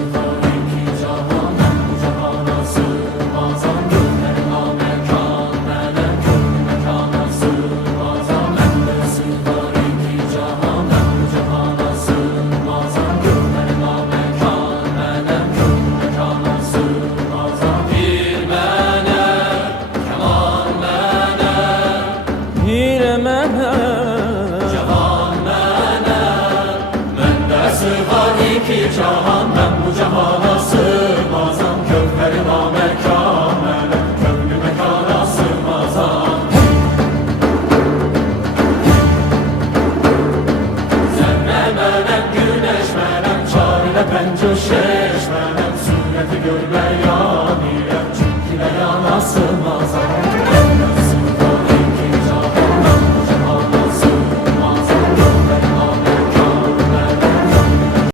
sığar iki cahan, ben bu cahana sığmazam. Gönlüme mekan, melem gönlü mekana sığmazam. Ben de sığar iki cahan, ben bu cahana sığmazam. Gönlüme mekan, melem gönlü mekana sığmazam. Bir mene, keman mene, bir mene, cahan mene. Bende sığar iki cahan, ben bu cahana sığmazam. Gönlüme mekan, melem gönlü mekana sığmazam. Zerre melem, güneş melem, çare pençe şeş melem. Sureti görme yaniyem, çünkü yana sığmaz.